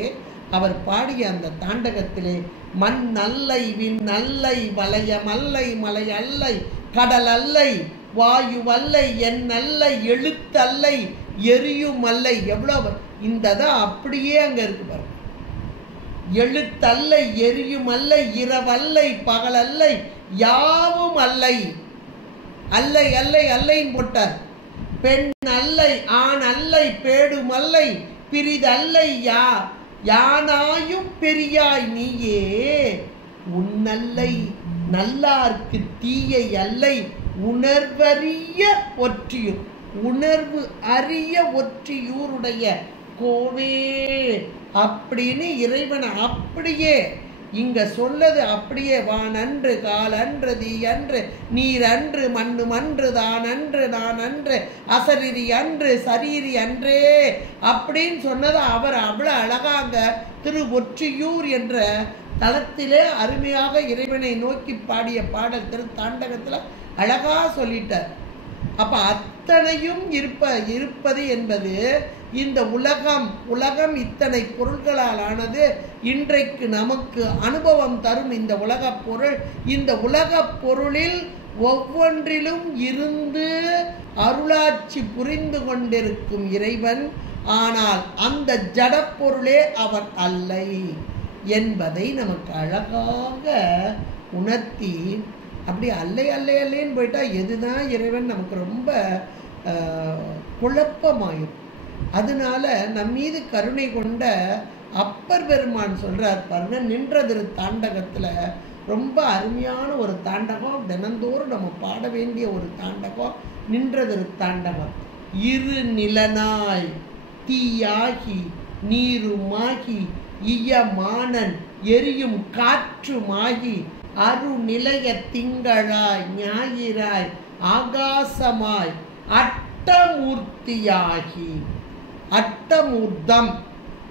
அவர் பாடிய அந்த தாண்டகத்திலே மண் நல்லை விண் நல்லை வளையம் அல்லை மலை அல்லை கடல் அல்லை வாயு அல்லை என் அல்லை எழுத்தல்லை எரியும் அல்லை. எவ்வளோ இந்த தான் அப்படியே அங்கே இருக்கு பாருங்க. எழுத்தல்லை எரியும் அல்லை இரவல்லை பகலல்லை யாவும் அல்லை. அல்லை அல்லை அல்லைன்னு போட்டார். பெண் அல்லை ஆண் அல்லை பேடும் அல்லை பிரிதல்லை யானாயும் பெரியாய் நீயே உன்னல்லை நல்லார்க்கு தீயை அல்லை உணர்வறிய ஒற்றியூர். உணர்வு அறிய ஒற்றியூருடைய கோவே அப்படின்னு இறைவனை அப்படியே இங்க சொல்லது அப்படியே. வானன்று காலன்று தீயன்று நீரன்று மண்ணு மன்று தான் அன்று நான் அன்று அசரீரி அன்று சரீரி அன்றே அப்படின்னு சொன்னதை அவர் அவ்வளோ அழகாங்க திரு ஒற்றியூர் என்ற தளத்திலே அருமையாக இறைவனை நோக்கி பாடிய பாடல் திரு தாண்டகத்தில் அழகா சொல்லிட்டார். அப்ப அத்தனையும் இருப்பது என்பது இந்த உலகம் இத்தனை பொருள்களால் ஆனது. இன்றைக்கு நமக்கு அனுபவம் தரும் இந்த உலகப் பொருள். இந்த உலகப் பொருளில் ஒவ்வொன்றிலும் இருந்து அருளாட்சி புரிந்து கொண்டிருக்கும் இறைவன். ஆனால் அந்த ஜடப்பொருளே அவன் அல்லை. என்பதை நமக்கு அழகாக உணர்த்தி அப்படி அல்லை அல்லை அல்லேன்னு போயிட்டா எதுதான் இறைவன் நமக்கு ரொம்ப குழப்பமாயும். அதனால நம் மீது கருணை கொண்ட அப்பர் பெருமான் சொல்றார் பாருங்க, நின்றதிரு தாண்டகத்துல ரொம்ப அருமையான ஒரு தாண்டகம், தினந்தோறும் நம்ம பாட வேண்டிய ஒரு தாண்டகம் நின்றதிரு தாண்டகம். இரு நிலனாய் தீயாகி நீருமாகி இயமானன் எரியும் காற்றுமாகி அருநிலைய திங்களாய் ஞாயிறாய் ஆகாசமாய் அட்டமூர்த்தியாகி. அட்டமூர்த்தம்,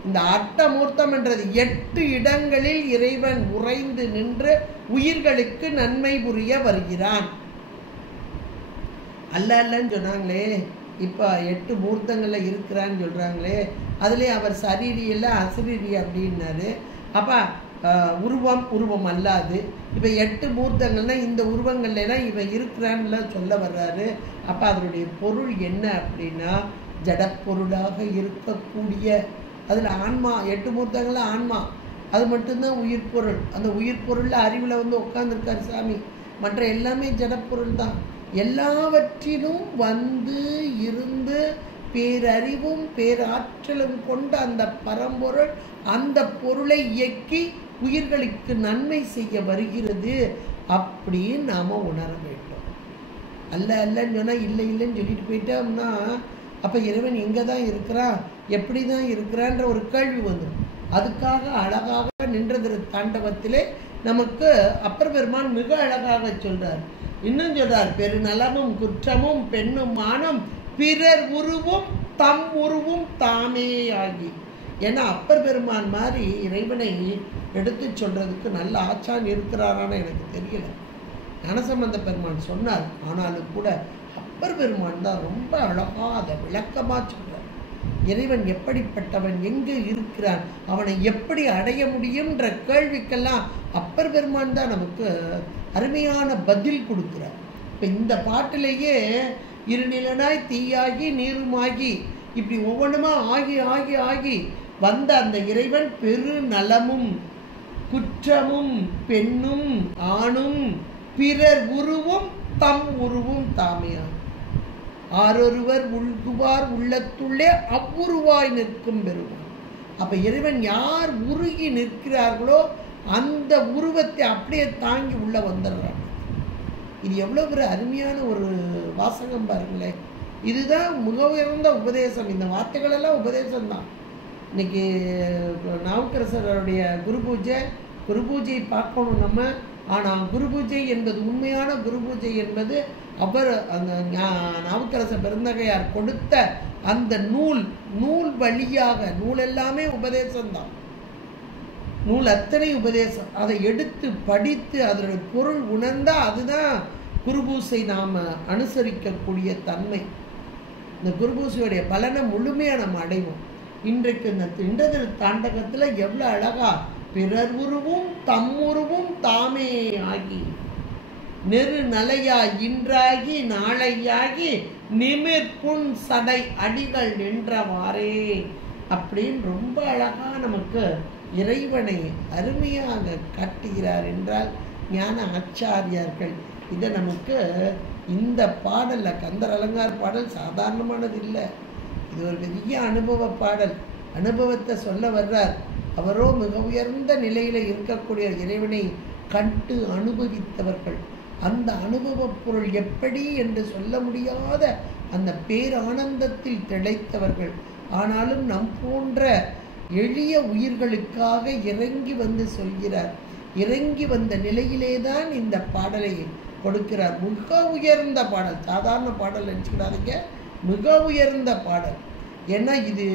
இந்த அட்டமூர்த்தம் என்றது 8 இடங்களில் இறைவன் உறைந்து நின்று உயிர்களுக்கு நன்மை புரிய வருகிறான். அல்லன்னு சொன்னாங்களே, இப்போ 8 மூர்த்தங்கள்ல இருக்கிறான்னு சொல்றாங்களே, அதுலேயே அவர் சரீரி இல்லை அசரீரி அப்படின்னாரு. அப்போ உருவம் அல்லாது இப்போ 8 மூர்த்தங்கள்னா இந்த உருவங்கள்லாம் இவன் இருக்கிறான்னு சொல்ல வர்றாரு. அப்போ அதனுடைய பொருள் என்ன அப்படின்னா, ஜடப்பொருளாக இருக்கக்கூடிய அதில் ஆன்மா, 8 மூர்த்தங்கள்ல ஆன்மா அது மட்டும்தான் உயிர் பொருள். அந்த உயிர் பொருளில் அறிவில் உட்கார்ந்துருக்காரு சாமி. மற்ற எல்லாமே ஜடப்பொருள் தான். எல்லாவற்றிலும் வந்து இருந்து பேரறிவும் பேராற்றலும் கொண்ட அந்த பரம்பொருள் அந்த பொருளை இயக்கி உயிர்களுக்கு நன்மை செய்ய வருகிறது அப்படின்னு நாம் உணர வேண்டும். அல்லன்னு சொன்னால் இல்லை இல்லைன்னு சொல்லிட்டு போயிட்டோம்னா அப்போ இறைவன் எங்கே தான் இருக்கிறான், எப்படி தான் இருக்கிறான்ற ஒரு கேள்வி வந்துடும். அதுக்காக அழகாக நின்றதிரு தாண்டவத்திலே நமக்கு அப்பர் பெருமான் மிக அழகாக சொல்றார். இன்னும் சொல்றார், பெருநலமும் குற்றமும் பெண்ணும் மானம் பிறர் உருவும் தம் உருவும் தாமே ஆகி. ஏன்னா அப்பர் பெருமான் மாதிரி இறைவனை எடுத்து சொல்றதுக்கு நல்ல ஆச்சான் இருக்கிறாரான்னு எனக்கு தெரியல. ஞானசம்பந்த பெருமான் சொன்னார், ஆனாலும் கூட அப்பர் பெருமான் தான் ரொம்ப அழகா அதை விளக்கமா சொல்றார். இறைவன் எப்படிப்பட்டவன், எங்கே இருக்கிறான், அவனை எப்படி அடைய முடியும்ன்ற கேள்விக்கெல்லாம் அப்பர் பெருமான் தான் நமக்கு அருமையான பதில் கொடுக்கிறார். இப்போ இந்த பாட்டிலேயே இருநிலனாய் தீயாகி நீருமாகி இப்படி ஒவ்வொன்றுமா ஆகி ஆகி ஆகி வந்த அந்த இறைவன் பெருநலமும் குற்றமும் பெண்ணும் ஆணும் பிறர் உருவும் தம் உருவும் தாமையார். ஆரொருவர் உள்குவார் உள்ளத்துள்ளே அவ்வுருவாய் நிற்கும் பெருமான். அப்ப இறைவன் யார் உருகி நிற்கிறார்களோ அந்த உருவத்தை அப்படியே தாங்கி உள்ள வந்துடுறாங்க. இது எவ்வளவு ஒரு அருமையான ஒரு வாசகம் பாருங்களேன். இதுதான் மிக உயர்ந்த உபதேசம். இந்த வார்த்தைகள் எல்லாம் உபதேசம் தான். இன்னைக்கு நாவுக்கரசருடைய குரு பூஜை பார்க்கணும் நம்ம. ஆனால் குரு பூஜை என்பது உண்மையான குரு பூஜை என்பது அவர் அந்த நாவுக்கரச பெருந்தகையார் கொடுத்த அந்த நூல் வழியாக, நூல் எல்லாமே உபதேசம்தான், நூல் அத்தனை உபதேசம். அதை எடுத்து படித்து அதனுடைய பொருள் உணர்ந்தா அதுதான் குருபூசை நாம் அனுசரிக்கக்கூடிய தன்மை. இந்த குருபூசையுடைய பலனை முழுமையாக நம்ம அடைவோம். இன்றைக்கு இந்த நின்றதிரு தாண்டகத்தில் எவ்வளோ அழகா பிறர் உருவும் தம்முருவும் தாமே ஆகி நெரு நலையாய் இன்றாகி நாளையாகி நிமிர்புண் சடை அடிகள் நின்றவாறே அப்படின்னு ரொம்ப அழகா நமக்கு இறைவனை அருமையாக காட்டுகிறார் என்றால் ஞான ஆச்சாரியார்கள். இதை நமக்கு இந்த பாடலில் கந்தர் அலங்கார் பாடல் சாதாரணமானது இல்லை. இது ஒரு பெரிய அனுபவ பாடல். அனுபவத்தை சொல்ல வர்றார். அவரோ மிக உயர்ந்த நிலையில் இருக்கக்கூடிய இறைவனை கண்டு அனுபவித்தவர்கள். அந்த அனுபவ பொருள் எப்படி என்று சொல்ல முடியாத அந்த பேரானந்தத்தில் திளைத்தவர்கள். ஆனாலும் நம் போன்ற எளிய உயிர்களுக்காக இறங்கி வந்து சொல்கிறார். இறங்கி வந்த நிலையிலே தான் இந்த பாடலை கொடுக்கிறார். மிக உயர்ந்த பாடல், சாதாரண பாடல் நினச்சிக்கிடாதீங்க, மிக உயர்ந்த பாடல். ஏன்னா இது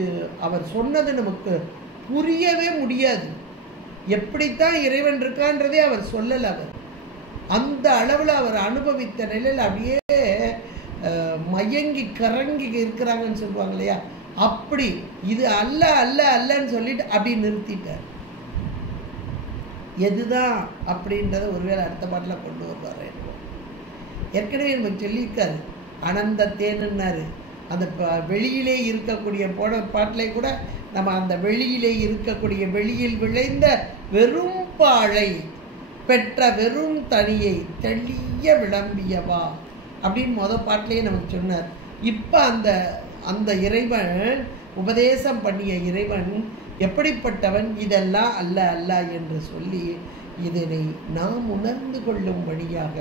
அவர் சொன்னது நமக்கு புரியவே முடியாது. எப்படித்தான் இறைவன் இருக்கான்றதே அவர் சொல்லலை. அவர் அந்த அளவில் அவர் அனுபவித்த நிலையில் அப்படியே மயங்கி கரங்கி இருக்கிறாங்கன்னு சொல்லுவாங்க இல்லையா, அப்படி இது அல்ல அல்ல அல்லன்னு சொல்லிட்டு அப்படி நிறுத்திட்டார். எதுதான் அப்படின்றத ஒருவேளை அடுத்த பாட்டில் கொண்டு வருவார். ஏற்கனவே நமக்கு சொல்லியிருக்காரு, ஆனந்த தேனுன்னாரு. அந்த வெளியிலே இருக்கக்கூடிய பாட்டிலே கூட நம்ம அந்த வெளியிலே இருக்கக்கூடிய வெளியில் விளைந்த வெறும் பாழை பெற்ற வெறும் தனியை தெளிய விளம்பியவா அப்படின்னு பாட்டிலேயே நமக்கு சொன்னார். இப்போ அந்த இறைவன் உபதேசம் பண்ணிய இறைவன் எப்படிப்பட்டவன், இதெல்லாம் அல்ல அல்ல என்று சொல்லி இதனை நாம் உணர்ந்து கொள்ளும் வழியாக,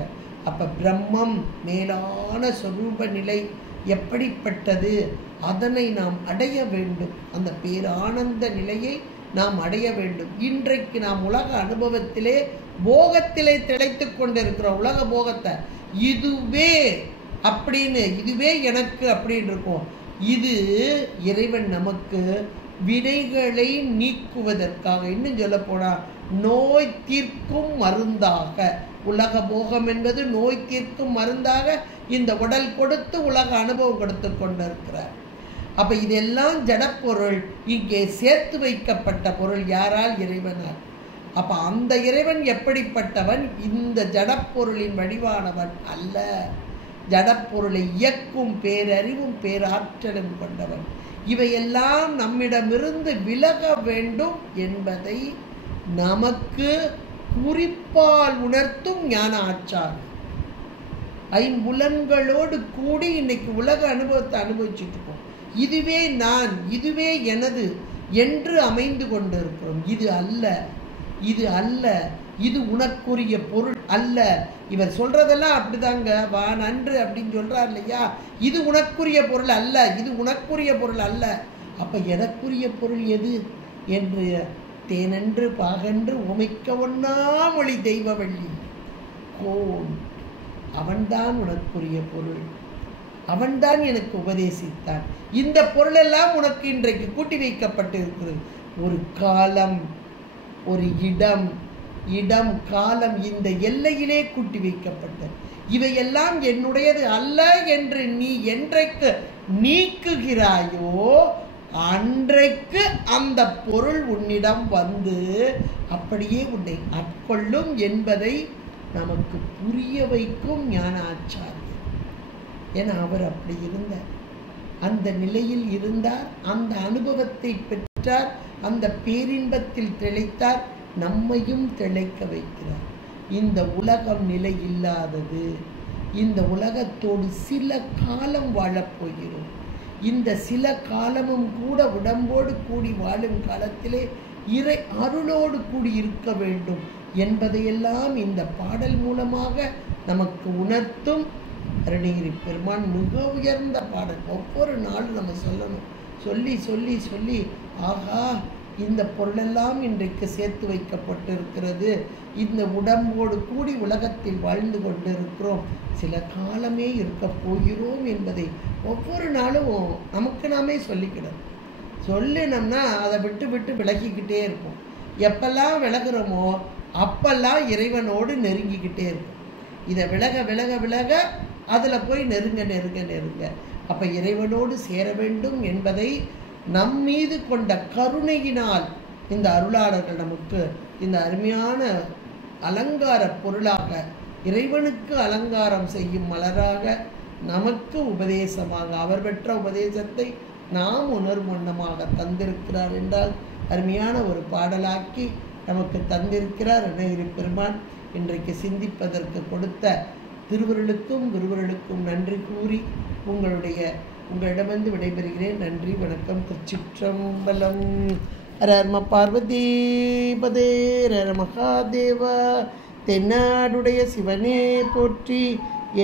அப்போ பிரம்மம் மேலான சொரூப நிலை எப்படிப்பட்டது, அதனை நாம் அடைய வேண்டும். அந்த பேரானந்த நிலையை நாம் அடைய வேண்டும். இன்றைக்கு நாம் உலக அனுபவத்திலே போகத்திலே திளைத்து கொண்டிருக்கிறோம். உலக போகத்தை இதுவே அப்படின்னு, இதுவே எனக்கு அப்படின்னு இருக்கும். இது இறைவன் நமக்கு வினைகளை நீக்குவதற்காக, இன்னும் சொல்ல போனா நோய் தீர்க்கும் மருந்தாக, உலக போகம் என்பது நோய் தீர்க்கும் மருந்தாக இந்த உடல் கொடுத்து உலக அனுபவம் கொடுத்து கொண்டிருக்கிறார். அப்ப இதெல்லாம் ஜடப்பொருள், இங்கே சேர்த்து வைக்கப்பட்ட பொருள் யாரால்? இறைவனால். அப்ப அந்த இறைவன் எப்படிப்பட்டவன்? இந்த ஜடப்பொருளின் வடிவானவன் அல்ல. ஜடப்பொருளை இயக்கும் பேரறிவும் பேராற்றலும் கொண்டவன். இவையெல்லாம் நம்மிடமிருந்து விலக வேண்டும் என்பதை நமக்கு குறிப்பால் உணர்த்தும் ஞான ஆச்சாரம். ஐம்புலன்களோடு கூடி இன்னைக்கு உலக அனுபவத்தை அனுபவிச்சுட்டு இருக்கோம். இதுவே நான், இதுவே எனது என்று அமைந்து கொண்டிருக்கிறோம். இது அல்ல, இது அல்ல, இது உனக்குரிய பொருள் அல்ல. இவர் சொல்றதெல்லாம் அப்படிதாங்க, வா நன்று அப்படின்னு சொல்றார் இல்லையா? இது உனக்குரிய பொருள் அல்ல, இது உனக்குரிய பொருள் அல்ல. அப்ப எனக்குரிய பொருள் எது என்று தேனன்று பாகன்று உமைக்க ஒன்னா மொழி தெய்வவள்ளி கோன், அவன்தான் உனக்குரிய பொருள், அவன்தான் எனக்கு உபதேசித்தான். இந்த பொருளெல்லாம் உனக்கு இன்றைக்கு கூட்டி வைக்கப்பட்டு இருக்கிறது. ஒரு காலம், ஒரு இடம், இடம் காலம், இந்த எல்லையிலே கூட்டி வைக்கப்பட்டது. இவையெல்லாம் என்னுடையது அல்ல என்று நீ என்றைக்கு நீக்குகிறாயோ அன்றைக்கு அந்த பொருள் உன்னிடம் வந்து அப்படியே உன்னை ஆட்கொள்ளும் என்பதை நமக்கு புரிய வைக்கும் ஞான ஆச்சாரியர். ஏன்னா அவர் அப்படி இருந்தார், அந்த நிலையில் இருந்தார், அந்த அனுபவத்தை பெற்றார், அந்த பேரின்பத்தில் திளைத்தார், நம்மையும் திளைக்க வைக்கிறார். இந்த உலகம் நிலை இல்லாதது, இந்த உலகத்தோடு சில காலம் வாழப்போகிறோம். இந்த சில காலமும் கூட உடம்போடு கூடி வாழும் காலத்திலே இறை அருளோடு கூடி இருக்க வேண்டும் என்பதையெல்லாம் இந்த பாடல் மூலமாக நமக்கு உணர்த்தும் அருணகிரி பெருமான். மிக உயர்ந்த பாடல். ஒவ்வொரு நாளும் நம்ம சொல்லணும். சொல்லி சொல்லி சொல்லி ஆகா, இந்த பொருளெல்லாம் இன்றைக்கு சேர்த்து வைக்கப்பட்டிருக்கிறது, இந்த உடம்போடு கூடி உலகத்தில் வாழ்ந்து கொண்டிருக்கிறோம், சில காலமே இருக்க போகிறோம் என்பதை ஒவ்வொரு நாளும் நமக்கு நாமே சொல்லிக்கிடணும். சொல்லினோம்னா அதை விட்டு விட்டு விலகிக்கிட்டே இருப்போம். எப்பெல்லாம் விலகுறோமோ அப்பெல்லாம் இறைவனோடு நெருங்கிக்கிட்டே இருக்கும். இதை விலக விலக விலக அதில் போய் நெருங்க நெருங்க நெருங்க அப்போ இறைவனோடு சேர வேண்டும் என்பதை நம் மீது கொண்ட கருணையினால் இந்த அருளாளர்கள் நமக்கு இந்த அருமையான அலங்கார பொருளாக, இறைவனுக்கு அலங்காரம் செய்யும் மலராக நமக்கு உபதேசமாக, அவர் பெற்ற உபதேசத்தை நாம் உணர்வு வண்ணமாக தந்திருக்கிறார் என்றால் அருமையான ஒரு பாடலாக்கி நமக்கு தந்திருக்கிறார் அருணகிரி பெருமான். இன்றைக்கு சிந்திப்பதற்கு கொடுத்த திருவருளுக்கும் குருவருளுக்கும் நன்றி கூறி உங்களிடமிருந்து விடைபெறுகிறேன். நன்றி, வணக்கம். திருச்சிற்றம்பலம். ஹர பார்வதி பதே ஹர மகாதேவா. தென்னாடுடைய சிவனே போற்றி,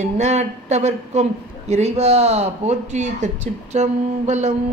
எந்நாட்டவர்க்கும் இறைவா போற்றி. திருச்சிற்றம்பலம்.